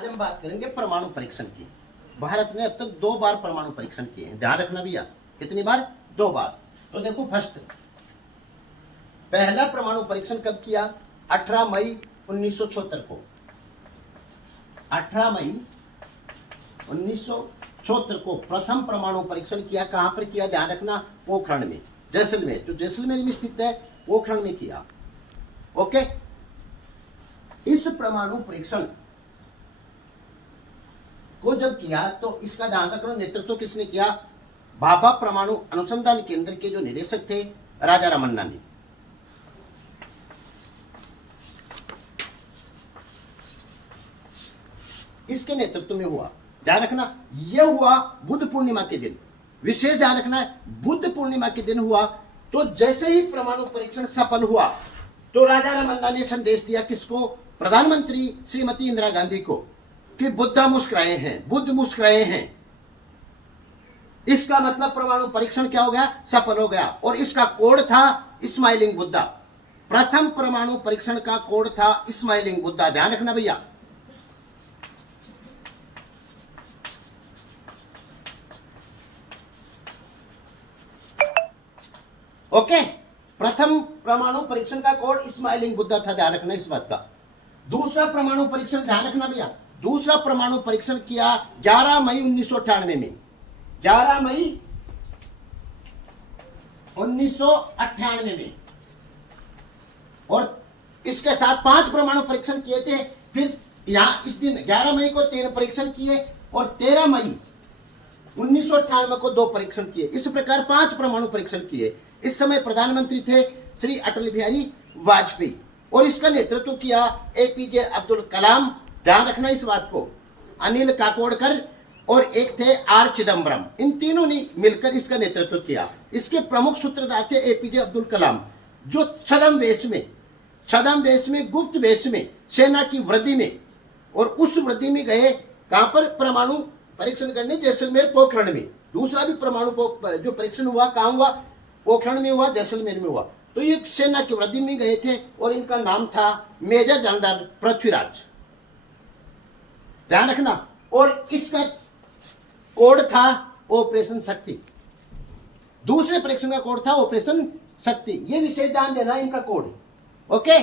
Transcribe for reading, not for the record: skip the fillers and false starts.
आज हम बात करेंगे परमाणु परीक्षण की। भारत ने अब तक 2 बार परमाणु परीक्षण किए हैं, ध्यान रखना भैया। कितनी बार? 2 बार। तो देखो, फर्स्ट पहला परमाणु परीक्षण कब किया? 18 मई 1976 को। 18 मई 1976 को प्रथम परमाणु परीक्षण किया। कहां पर किया? ध्यान रखना, पोखरण में, जैसलमेर, जो जैसलमेर में स्थित है, पोखरण में किया। ओके। इस परमाणु परीक्षण को जब किया तो इसका ध्यान रखना, नेतृत्व किसने किया? भाभा परमाणु अनुसंधान केंद्र के जो निदेशक थे, राजा रामन्ना ने। इसके नेतृत्व में हुआ। ध्यान रखना, यह हुआ बुद्ध पूर्णिमा के दिन। विशेष ध्यान रखना है, बुद्ध पूर्णिमा के दिन हुआ। तो जैसे ही परमाणु परीक्षण सफल हुआ तो राजा रामन्ना ने संदेश दिया किसको? प्रधानमंत्री श्रीमती इंदिरा गांधी को, कि बुद्ध मुस्कुराए हैं, बुद्ध मुस्कुराए हैं। इसका मतलब परमाणु परीक्षण क्या हो गया? सफल हो गया। और इसका कोड था स्माइलिंग बुद्धा। प्रथम परमाणु परीक्षण का कोड था स्माइलिंग बुद्धा। ध्यान रखना भैया। ओके। प्रथम परमाणु परीक्षण का कोड स्माइलिंग बुद्धा था, ध्यान रखना इस बात का। दूसरा परमाणु परीक्षण, ध्यान रखना भैया, दूसरा परमाणु परीक्षण किया 11 मई 1998 में। 11 मई 1998 में। और इसके साथ 5 परमाणु परीक्षण किए थे। फिर यहां इस दिन 11 मई को 3 परीक्षण किए और 13 मई 1998 को 2 परीक्षण किए। इस प्रकार 5 परमाणु परीक्षण किए। इस समय प्रधानमंत्री थे श्री अटल बिहारी वाजपेयी और इसका नेतृत्व किया एपीजे अब्दुल कलाम। ध्यान रखना इस बात को। अनिल काकोडकर और एक थे आर चिदम्बरम। इन तीनों ने मिलकर इसका नेतृत्व किया। इसके प्रमुख सूत्रधार थे एपीजे अब्दुल कलाम, जो छद्म वेश में गुप्त वेश में सेना की वृद्धि में, और उस वृद्धि में गए कहां पर? परमाणु परीक्षण करने, जैसलमेर, पोखरण में। दूसरा भी परमाणु जो परीक्षण हुआ कहां हुआ? पोखरण में हुआ, जैसलमेर में हुआ। तो ये सेना की वृद्धि में गए थे और इनका नाम था मेजर जनरल पृथ्वीराज। ध्यान रखना। और इसका कोड था ऑपरेशन शक्ति। दूसरे परीक्षण का कोड था ऑपरेशन शक्ति। ये विशेष ध्यान देना इनका कोड। ओके।